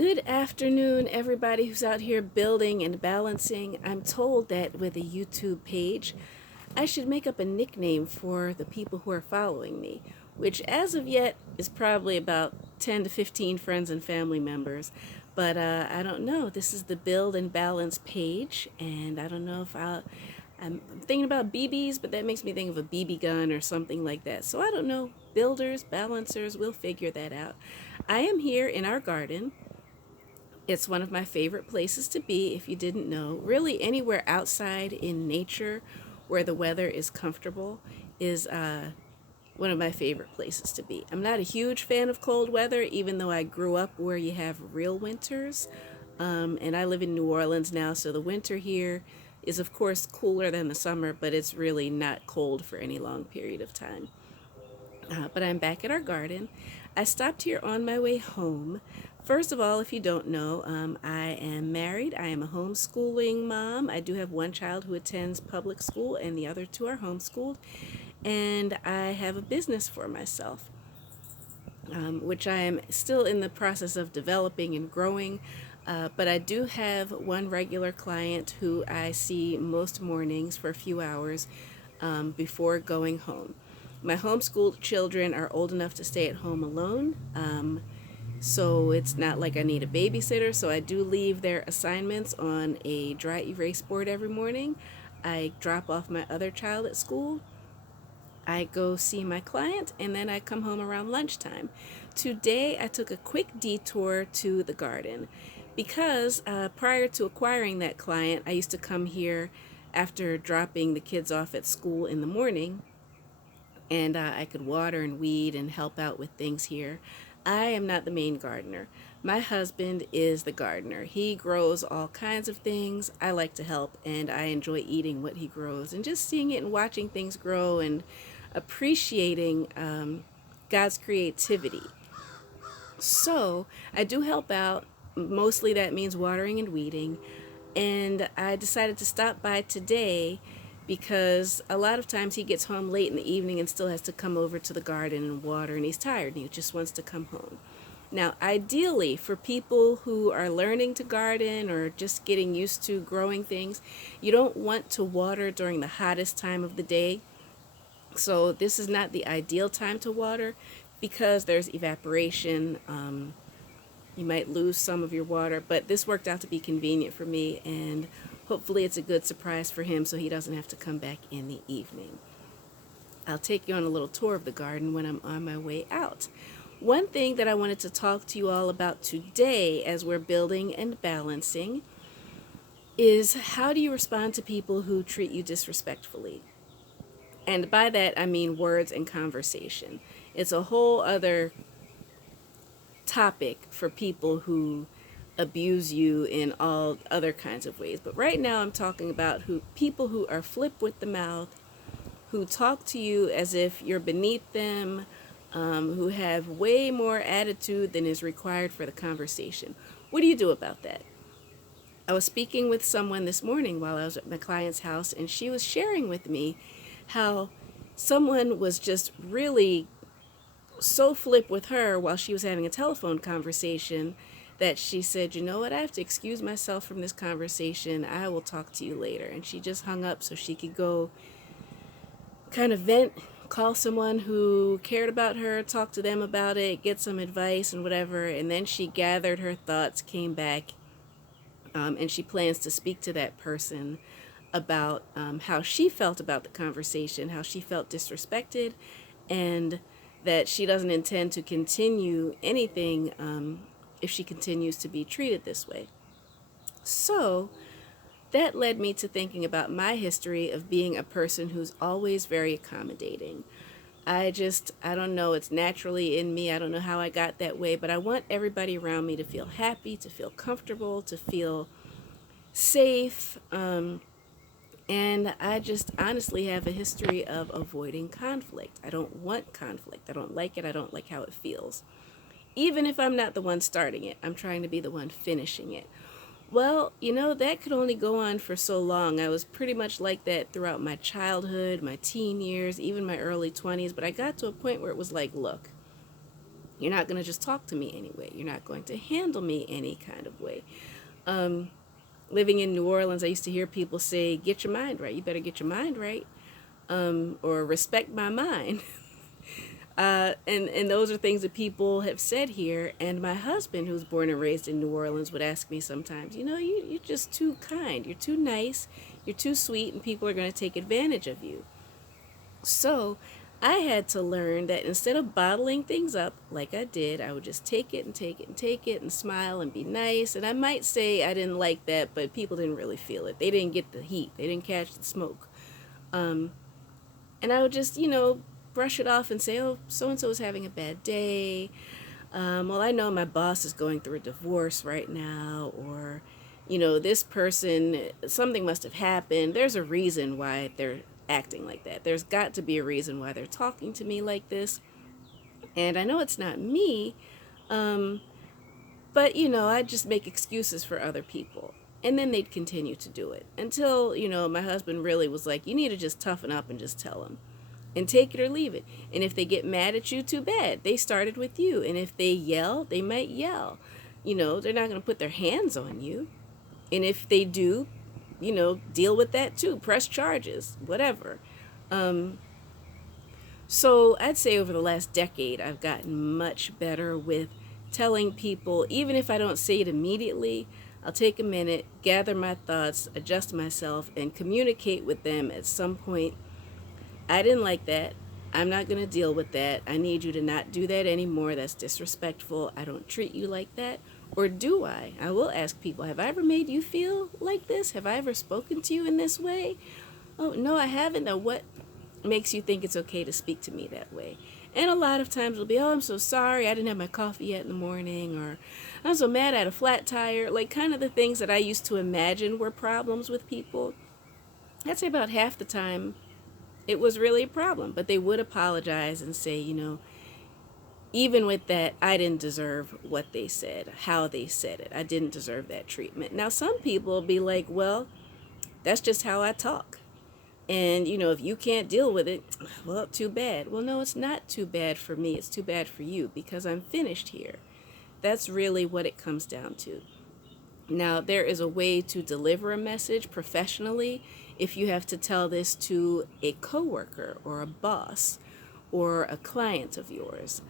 Good afternoon, everybody who's out here building and balancing. I'm told that with a YouTube page, I should make up a nickname for the people who are following me, which as of yet is probably about 10 to 15 friends and family members. But I don't know. This is the Build and Balance page, and I don't know if I'm thinking about BBs, but that makes me think of a BB gun or something like that. So I don't know. Builders, balancers, we'll figure that out. I am here in our garden. It's one of my favorite places to be, if you didn't know. Really, anywhere outside in nature where the weather is comfortable is one of my favorite places to be. I'm not a huge fan of cold weather, even though I grew up where you have real winters. And I live in New Orleans now, so the winter here is, of course, cooler than the summer, but it's really not cold for any long period of time. But I'm back at our garden. I stopped here on my way home. First of all, if you don't know, I am married. I am a homeschooling mom. I do have one child who attends public school, and the other two are homeschooled. And I have a business for myself, which I am still in the process of developing and growing. But I do have one regular client who I see most mornings for a few hours before going home. My homeschooled children are old enough to stay at home alone, so it's not like I need a babysitter. So I do leave their assignments on a dry erase board every morning. I drop off my other child at school. I go see my client, and then I come home around lunchtime. Today, I took a quick detour to the garden because prior to acquiring that client, I used to come here after dropping the kids off at school in the morning, and I could water and weed and help out with things here. I am not the main gardener. My husband is the gardener. He grows all kinds of things. I like to help, and I enjoy eating what he grows and just seeing it and watching things grow and appreciating God's creativity. So I do help out. Mostly that means watering and weeding. And I decided to stop by today because a lot of times he gets home late in the evening and still has to come over to the garden and water, and he's tired and he just wants to come home. Now, ideally, for people who are learning to garden or just getting used to growing things, you don't want to water during the hottest time of the day. So, this is not the ideal time to water because there's evaporation. You might lose some of your water, but this worked out to be convenient for me, and hopefully it's a good surprise for him so he doesn't have to come back in the evening. I'll take you on a little tour of the garden when I'm on my way out. One thing that I wanted to talk to you all about today as we're building and balancing is how do you respond to people who treat you disrespectfully? And by that, I mean words and conversation. It's a whole other topic for people who abuse you in all other kinds of ways. But right now I'm talking about who people who are flip with the mouth, who talk to you as if you're beneath them, who have way more attitude than is required for the conversation. What do you do about that? I was speaking with someone this morning while I was at my client's house, and she was sharing with me how someone was just really so flip with her while she was having a telephone conversation that she said, "You know what? I have to excuse myself from this conversation. I will talk to you later." And she just hung up so she could go kind of vent, call someone who cared about her, talk to them about it, get some advice and whatever. And then she gathered her thoughts, came back, and she plans to speak to that person about how she felt about the conversation, how she felt disrespected, and that she doesn't intend to continue anything if she continues to be treated this way. So that led me to thinking about my history of being a person who's always very accommodating. I don't know, it's naturally in me. I don't know how I got that way, but I want everybody around me to feel happy, to feel comfortable, to feel safe. And I just honestly have a history of avoiding conflict. I don't want conflict. I don't like it. I don't like how it feels. Even if I'm not the one starting it, I'm trying to be the one finishing it. Well, that could only go on for so long. I was pretty much like that throughout my childhood, my teen years, even my early 20s. But I got to a point where it was like, look, You're not going to just talk to me anyway. You're not going to handle me any kind of way. Living in New Orleans, I used to hear people say, get your mind right. You better get your mind right, or respect my mind. And those are things that people have said here. And my husband, who's born and raised in New Orleans, would ask me sometimes, you're just too kind. You're too nice. You're too sweet, and people are going to take advantage of you. So I had to learn that instead of bottling things up like I did, I would just take it and take it and take it and smile and be nice. And I might say I didn't like that, but people didn't really feel it. They didn't get the heat. They didn't catch the smoke. And I would just, brush it off and say, oh, so-and-so is having a bad day. Well, I know my boss is going through a divorce right now, or, this person, something must have happened. There's a reason why they're acting like that. There's got to be a reason why they're talking to me like this. And I know it's not me, but, I just make excuses for other people. And then they'd continue to do it until, my husband really was like, you need to just toughen up and just tell them and take it or leave it. And if they get mad at you, too bad. They started with you. And if they yell, they might yell. They're not going to put their hands on you. And if they do, deal with that too. Press charges, whatever. So I'd say over the last decade, I've gotten much better with telling people, even if I don't say it immediately, I'll take a minute, gather my thoughts, adjust myself, and communicate with them at some point. I didn't like that. I'm not going to deal with that. I need you to not do that anymore. That's disrespectful. I don't treat you like that. Or do I? I will ask people, have I ever made you feel like this? Have I ever spoken to you in this way? Oh, no, I haven't. Now, what makes you think it's okay to speak to me that way? And a lot of times it'll be, oh, I'm so sorry. I didn't have my coffee yet in the morning. Or I'm so mad I had a flat tire. Like kind of the things that I used to imagine were problems with people. I'd say about half the time it was really a problem, but they would apologize and say, even with that, I didn't deserve what they said, how they said it. I didn't deserve that treatment. Now, some people will be like, well, that's just how I talk. And, if you can't deal with it, well, too bad. Well, no, it's not too bad for me. It's too bad for you because I'm finished here. That's really what it comes down to. Now, there is a way to deliver a message professionally if you have to tell this to a coworker or a boss or a client of yours.